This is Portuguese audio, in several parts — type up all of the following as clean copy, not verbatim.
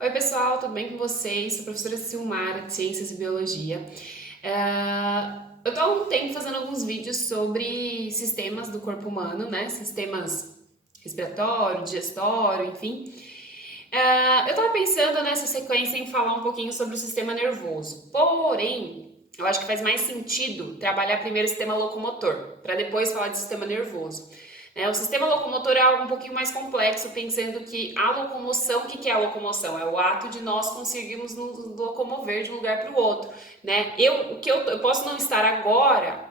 Oi, pessoal, tudo bem com vocês? Sou a professora Silmara, de Ciências e Biologia. Eu estou há um tempo fazendo alguns vídeos sobre sistemas do corpo humano, né? Sistemas respiratório, digestório, enfim. Eu estava pensando nessa sequência em falar um pouquinho sobre o sistema nervoso. Porém, eu acho que faz mais sentido trabalhar primeiro o sistema locomotor, para depois falar de sistema nervoso. O sistema locomotor é algo um pouquinho mais complexo, pensando que a locomoção, o que que é a locomoção? É o ato de nós conseguirmos nos locomover de um lugar para o outro, né? Eu posso não estar agora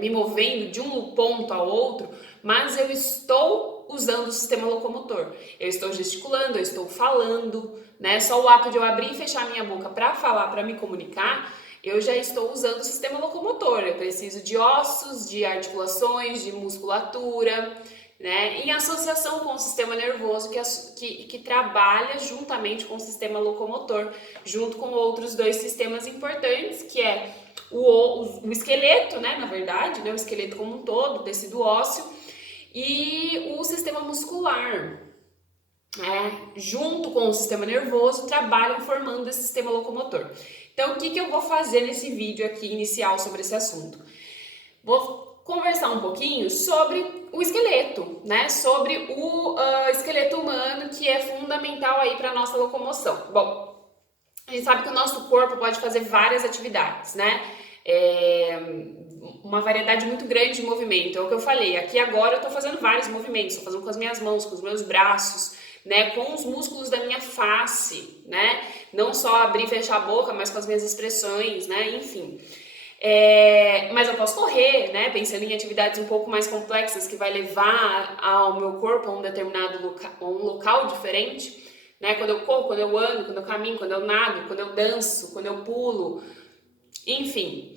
me movendo de um ponto a outro, mas eu estou usando o sistema locomotor. Eu estou gesticulando, eu estou falando, né? Só o ato de eu abrir e fechar minha boca para falar, para me comunicar, eu já estou usando o sistema locomotor. Eu preciso de ossos, de articulações, de musculatura, né? Em associação com o sistema nervoso que trabalha juntamente com o sistema locomotor, junto com outros dois sistemas importantes, que é o esqueleto, né, na verdade, né, o esqueleto como um todo, tecido ósseo, e o sistema muscular, junto com o sistema nervoso, trabalham formando esse sistema locomotor. Então, o que eu vou fazer nesse vídeo aqui inicial sobre esse assunto? Vou conversar um pouquinho sobre o esqueleto, né? Sobre o esqueleto humano, que é fundamental aí para nossa locomoção. Bom, a gente sabe que o nosso corpo pode fazer várias atividades, né? É, uma variedade muito grande de movimento. É o que eu falei. Aqui agora eu tô fazendo vários movimentos. Estou fazendo com as minhas mãos, com os meus braços, né? Com os músculos da minha face, né? Não só abrir e fechar a boca, mas com as minhas expressões, né? Enfim. Mas eu posso correr, né? Pensando em atividades um pouco mais complexas que vai levar ao meu corpo a um determinado local diferente, né? Quando eu corro, quando eu ando, quando eu caminho, quando eu nado, quando eu danço, quando eu pulo, enfim.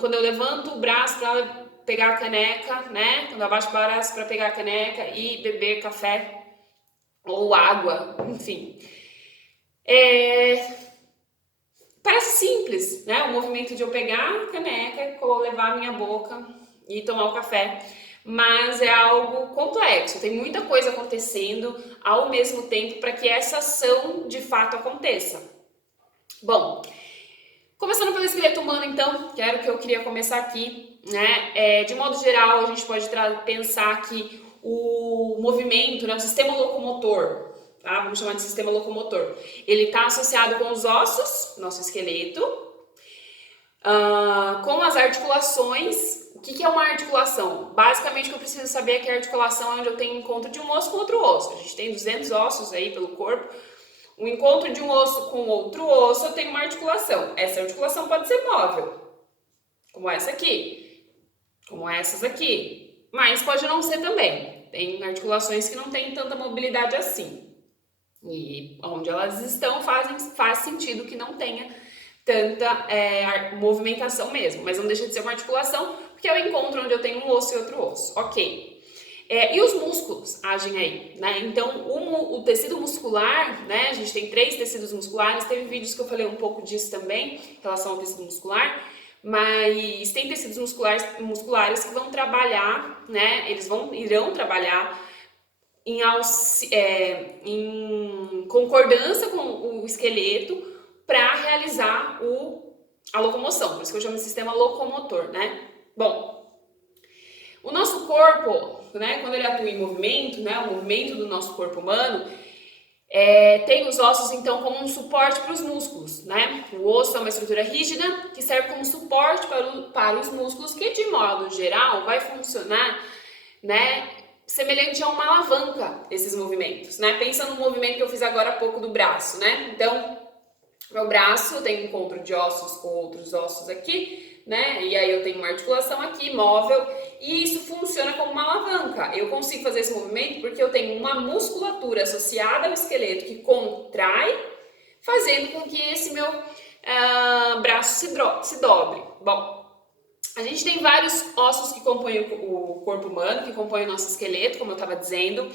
Quando eu levanto o braço para pegar a caneca, né? Quando eu abaixo o braço para pegar a caneca e beber café ou água, enfim. Parece simples, né? O movimento de eu pegar a caneca, levar a minha boca e tomar o café. Mas é algo complexo, tem muita coisa acontecendo ao mesmo tempo para que essa ação de fato aconteça. Bom, começando pelo esqueleto humano, então, que era o que eu queria começar aqui, né? De modo geral, a gente pode pensar que o movimento, né, o sistema locomotor, tá? Vamos chamar de sistema locomotor. Ele está associado com os ossos, nosso esqueleto, com as articulações. O que é uma articulação? Basicamente, o que eu preciso saber é que a articulação é onde eu tenho encontro de um osso com outro osso. A gente tem 200 ossos aí pelo corpo. O encontro de um osso com outro osso, eu tenho uma articulação. Essa articulação pode ser móvel, como essa aqui, como essas aqui, mas pode não ser também. Tem articulações que não têm tanta mobilidade assim. E onde elas estão faz sentido que não tenha tanta movimentação mesmo, mas não deixa de ser uma articulação, porque é o encontro onde eu tenho um osso e outro osso. Ok. E os músculos agem aí, né? Então, o tecido muscular, né? A gente tem 3 tecidos musculares. Teve vídeos que eu falei um pouco disso também, em relação ao tecido muscular. Mas tem tecidos musculares que vão trabalhar, né? Irão trabalhar em concordância com o esqueleto para realizar a locomoção. Por isso que eu chamo de sistema locomotor, né? Bom, o nosso corpo, né, quando ele atua em movimento, né, o movimento do nosso corpo humano, tem os ossos, então, como um suporte para os músculos, né? O osso é uma estrutura rígida que serve como suporte para os músculos, que, de modo geral, vai funcionar, né, semelhante a uma alavanca, esses movimentos, né? Pensa no movimento que eu fiz agora há pouco do braço, né? Então, meu braço tem um encontro de ossos com outros ossos aqui, né? E aí eu tenho uma articulação aqui, móvel, e isso funciona como uma alavanca. Eu consigo fazer esse movimento porque eu tenho uma musculatura associada ao esqueleto que contrai, fazendo com que esse meu braço se dobre. Bom, a gente tem vários ossos que compõem o corpo humano, que compõem o nosso esqueleto, como eu estava dizendo.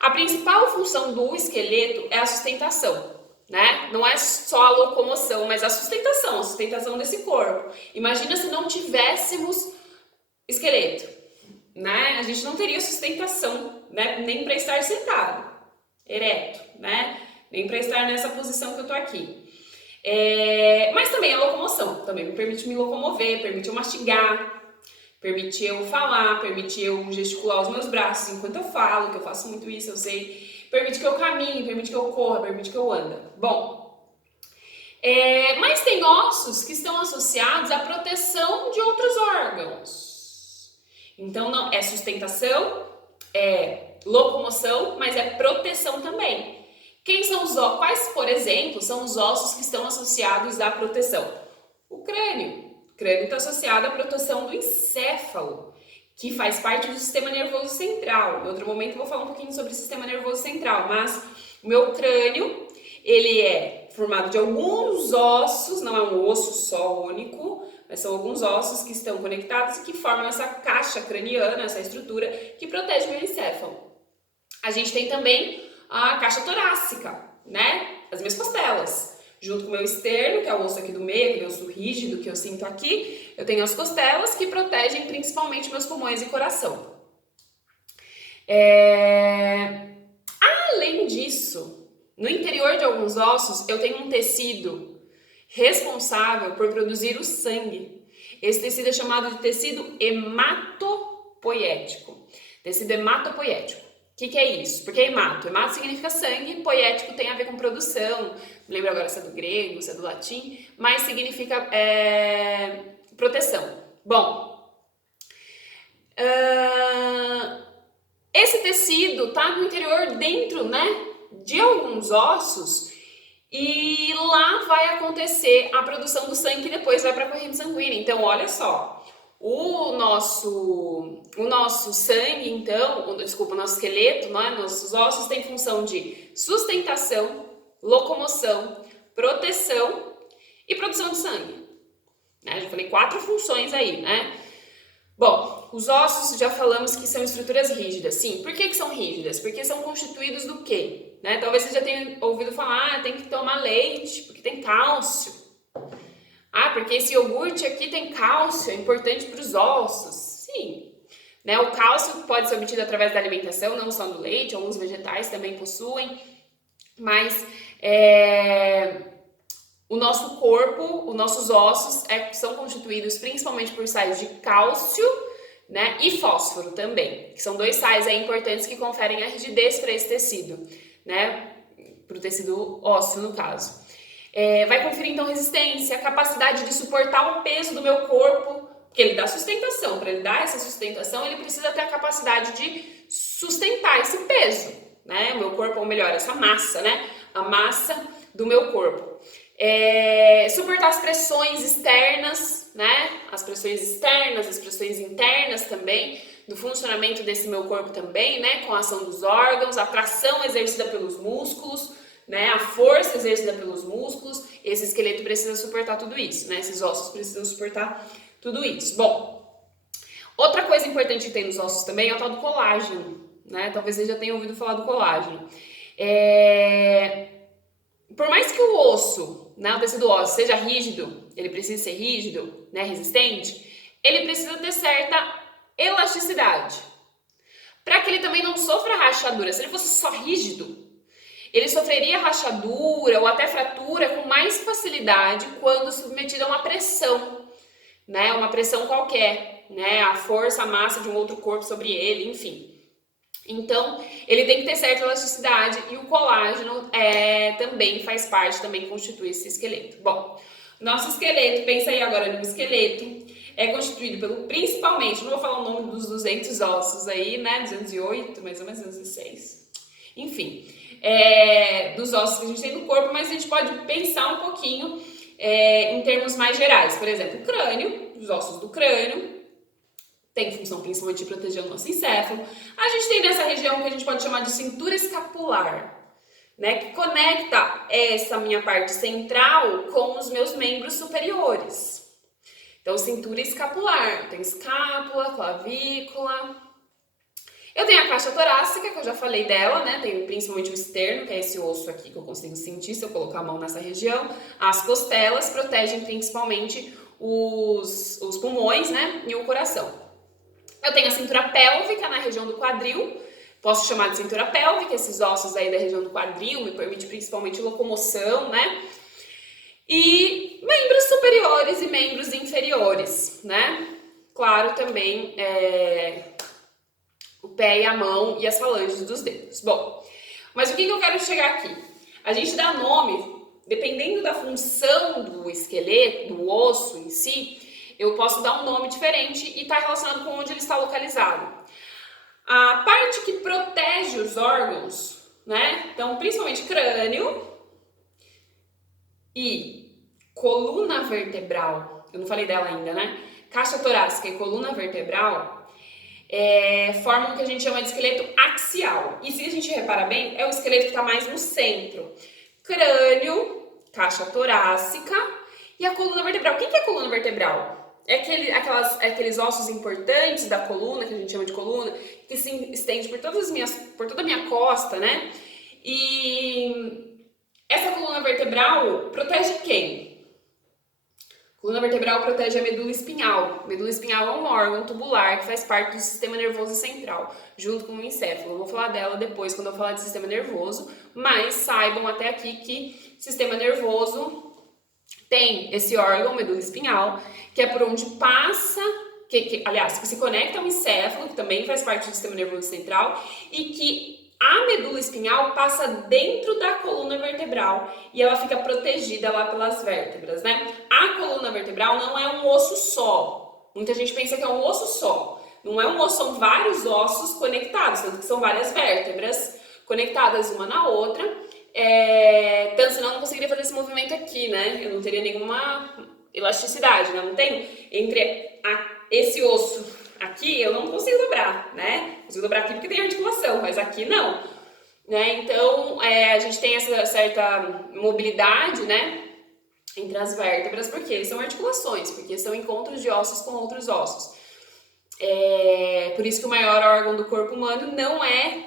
A principal função do esqueleto é a sustentação, né? Não é só a locomoção, mas a sustentação desse corpo. Imagina se não tivéssemos esqueleto, né, a gente não teria sustentação, né, nem para estar sentado, ereto, né, nem para estar nessa posição que eu tô aqui. Mas também a locomoção, também me permite me locomover, permite eu mastigar, permite eu falar, permite eu gesticular os meus braços enquanto eu falo, que eu faço muito isso, eu sei, permite que eu caminhe, permite que eu corra, permite que eu ande. Bom, mas tem ossos que estão associados à proteção de outros órgãos. Então, não é sustentação, é locomoção, mas é proteção também. Quem são os ossos? Quais, por exemplo, são os ossos que estão associados à proteção? O crânio. O crânio está associado à proteção do encéfalo, que faz parte do sistema nervoso central. Em outro momento eu vou falar um pouquinho sobre o sistema nervoso central, mas o meu crânio, ele é formado de alguns ossos, não é um osso só único, mas são alguns ossos que estão conectados e que formam essa caixa craniana, essa estrutura que protege o meu encéfalo. A gente tem também a caixa torácica, né? As minhas costelas. Junto com o meu externo, que é o osso aqui do meio, aquele osso rígido que eu sinto aqui, eu tenho as costelas que protegem principalmente meus pulmões e coração. Além disso, no interior de alguns ossos, eu tenho um tecido responsável por produzir o sangue. Esse tecido é chamado de tecido hematopoético. Tecido hematopoético. O que é isso? Porque hemato significa sangue, poético tem a ver com produção, não lembro agora se é do grego, se é do latim, mas significa proteção. Bom, esse tecido tá no interior, dentro, né, de alguns ossos, e lá vai acontecer a produção do sangue que depois vai para a corrente sanguínea. Então, olha só. O nosso sangue, então, o nosso esqueleto, né, nossos ossos têm função de sustentação, locomoção, proteção e produção de sangue. Já falei 4 funções aí, né? Bom, os ossos já falamos que são estruturas rígidas. Sim, por que são rígidas? Porque são constituídos do quê? Né? Talvez você já tenha ouvido falar, tem que tomar leite, porque tem cálcio. Porque esse iogurte aqui tem cálcio, é importante para os ossos. Sim. Né? O cálcio pode ser obtido através da alimentação, não só do leite, alguns vegetais também possuem, mas o nosso corpo, os nossos ossos são constituídos principalmente por sais de cálcio, né, e fósforo também, que são 2 sais importantes que conferem a rigidez para esse tecido, né, para o tecido ósseo no caso. Vai conferir então resistência, a capacidade de suportar o peso do meu corpo, porque ele dá sustentação. Para ele dar essa sustentação, ele precisa ter a capacidade de sustentar esse peso, né? O meu corpo, ou melhor, essa massa, né? A massa do meu corpo. Suportar as pressões externas, né? As pressões externas, as pressões internas também, do funcionamento desse meu corpo também, né? Com a ação dos órgãos, a tração exercida pelos músculos, né, a força exercida pelos músculos, esse esqueleto precisa suportar tudo isso, né? Esses ossos precisam suportar tudo isso. Bom, outra coisa importante que tem nos ossos também é o tal do colágeno, né? Talvez você já tenha ouvido falar do colágeno. Por mais que o osso, né, o tecido ósseo seja rígido, ele precisa ser rígido, né, resistente, ele precisa ter certa elasticidade, para que ele também não sofra rachadura. Se ele fosse só rígido, ele sofreria rachadura ou até fratura com mais facilidade quando submetido a uma pressão, né? Uma pressão qualquer, né? A força, a massa de um outro corpo sobre ele, enfim. Então, ele tem que ter certa elasticidade e o colágeno também faz parte, também constitui esse esqueleto. Bom, nosso esqueleto, pensa aí agora no esqueleto, é constituído principalmente, não vou falar o nome dos 200 ossos aí, né? 208, mais ou menos 206. Enfim, dos ossos que a gente tem no corpo, mas a gente pode pensar um pouquinho em termos mais gerais. Por exemplo, o crânio, os ossos do crânio, tem função principalmente de proteger o nosso encéfalo. A gente tem nessa região que a gente pode chamar de cintura escapular, né, que conecta essa minha parte central com os meus membros superiores. Então, cintura escapular, tem escápula, clavícula. Eu tenho a caixa torácica, que eu já falei dela, né? Tenho principalmente o externo, que é esse osso aqui que eu consigo sentir se eu colocar a mão nessa região. As costelas protegem principalmente os pulmões, né? E o coração. Eu tenho a cintura pélvica na região do quadril, posso chamar de cintura pélvica, esses ossos aí da região do quadril, me permite principalmente locomoção, né? E membros superiores e membros inferiores, né? Claro, também o pé e a mão e as falanges dos dedos. Bom, mas o que eu quero chegar aqui? A gente dá nome, dependendo da função do esqueleto, do osso em si, eu posso dar um nome diferente e está relacionado com onde ele está localizado. A parte que protege os órgãos, né? Então, principalmente crânio e coluna vertebral, eu não falei dela ainda, né? Caixa torácica e coluna vertebral formam o que a gente chama de esqueleto axial. E se a gente reparar bem, é o esqueleto que está mais no centro. Crânio, caixa torácica e a coluna vertebral. O que é a coluna vertebral? É aqueles ossos importantes da coluna, que a gente chama de coluna, que se estende por toda a minha costa, né? E essa coluna vertebral protege quem? A coluna vertebral protege a medula espinhal. A medula espinhal é um órgão tubular que faz parte do sistema nervoso central, junto com o encéfalo. Eu vou falar dela depois quando eu falar de sistema nervoso, mas saibam até aqui que sistema nervoso tem esse órgão, medula espinhal, que é por onde passa, aliás, que se conecta ao encéfalo, que também faz parte do sistema nervoso central, e que a medula espinhal passa dentro da coluna vertebral e ela fica protegida lá pelas vértebras, né? A coluna vertebral não é um osso só. Muita gente pensa que é um osso só. Não é um osso, são vários ossos conectados, tanto que são várias vértebras conectadas uma na outra. Tanto senão eu não conseguiria fazer esse movimento aqui, né? Eu não teria nenhuma elasticidade, né? Não tenho. Entre esse osso aqui, eu não consigo dobrar, né? Consigo dobrar aqui porque tem articulação, mas aqui não. Né? Então, a gente tem essa certa mobilidade, né? Entre as vértebras, porque são articulações, porque são encontros de ossos com outros ossos. Por isso que o maior órgão do corpo humano não é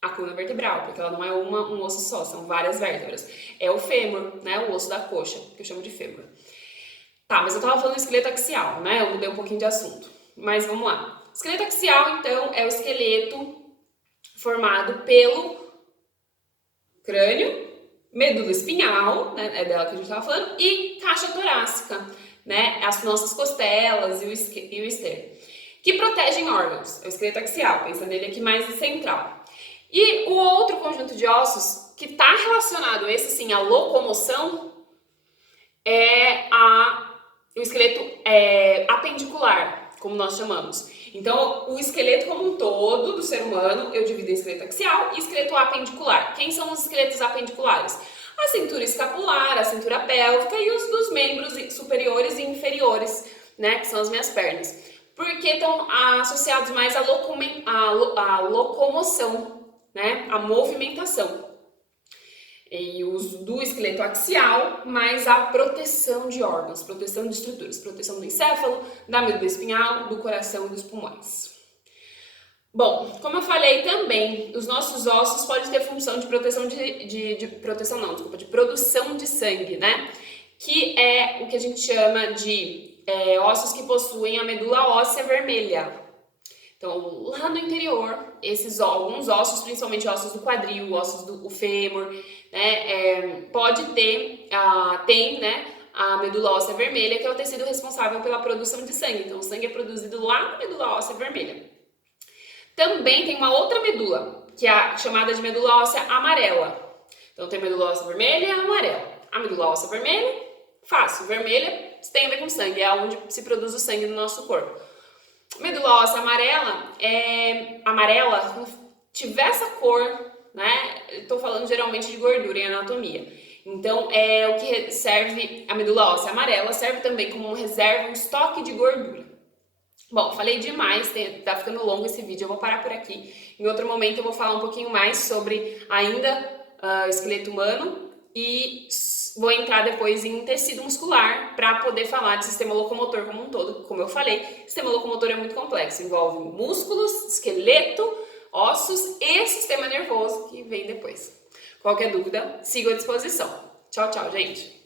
a coluna vertebral, porque ela não é um osso só, são várias vértebras. É o fêmur, né? O osso da coxa, que eu chamo de fêmur. Tá, mas eu tava falando do esqueleto axial, né? Eu mudei um pouquinho de assunto. Mas vamos lá. O esqueleto axial, então, é o esqueleto formado pelo crânio, medula espinhal, né? É dela que a gente tava falando, e caixa torácica, né? As nossas costelas e o externo, que protegem órgãos. É o esqueleto axial, pensa nele aqui mais central. E o outro conjunto de ossos que está relacionado, esse sim, à locomoção, é o esqueleto apendicular, como nós chamamos. Então, o esqueleto como um todo do ser humano, eu divido em esqueleto axial e esqueleto apendicular. Quem são os esqueletos apendiculares? A cintura escapular, a cintura pélvica e os dos membros superiores e inferiores, né, que são as minhas pernas. Porque estão associados mais à locomoção, né, a movimentação. E o uso do esqueleto axial, mais a proteção de órgãos, proteção de estruturas, proteção do encéfalo, da medula espinhal, do coração e dos pulmões. Bom, como eu falei também, os nossos ossos podem ter função de proteção de produção de sangue, né? Que é o que a gente chama de ossos que possuem a medula óssea vermelha. Então, lá no interior, alguns ossos, principalmente ossos do quadril, ossos do fêmur, né, pode ter, tem, né, a medula óssea vermelha, que é o tecido responsável pela produção de sangue. Então, o sangue é produzido lá na medula óssea vermelha. Também tem uma outra medula, que é chamada de medula óssea amarela. Então, tem medula óssea vermelha e amarela. A medula óssea vermelha, fácil, vermelha, tem a ver com sangue, é onde se produz o sangue no nosso corpo. Medula óssea amarela, quando tiver essa cor, né? Estou falando geralmente de gordura em anatomia. Então, é o que serve, a medula óssea amarela serve também como reserva, um estoque de gordura. Bom, falei demais, tá ficando longo esse vídeo, eu vou parar por aqui. Em outro momento eu vou falar um pouquinho mais sobre ainda esqueleto humano e vou entrar depois em tecido muscular para poder falar de sistema locomotor como um todo. Como eu falei, sistema locomotor é muito complexo, envolve músculos, esqueleto, ossos e sistema nervoso que vem depois. Qualquer dúvida, siga à disposição. Tchau, tchau, gente!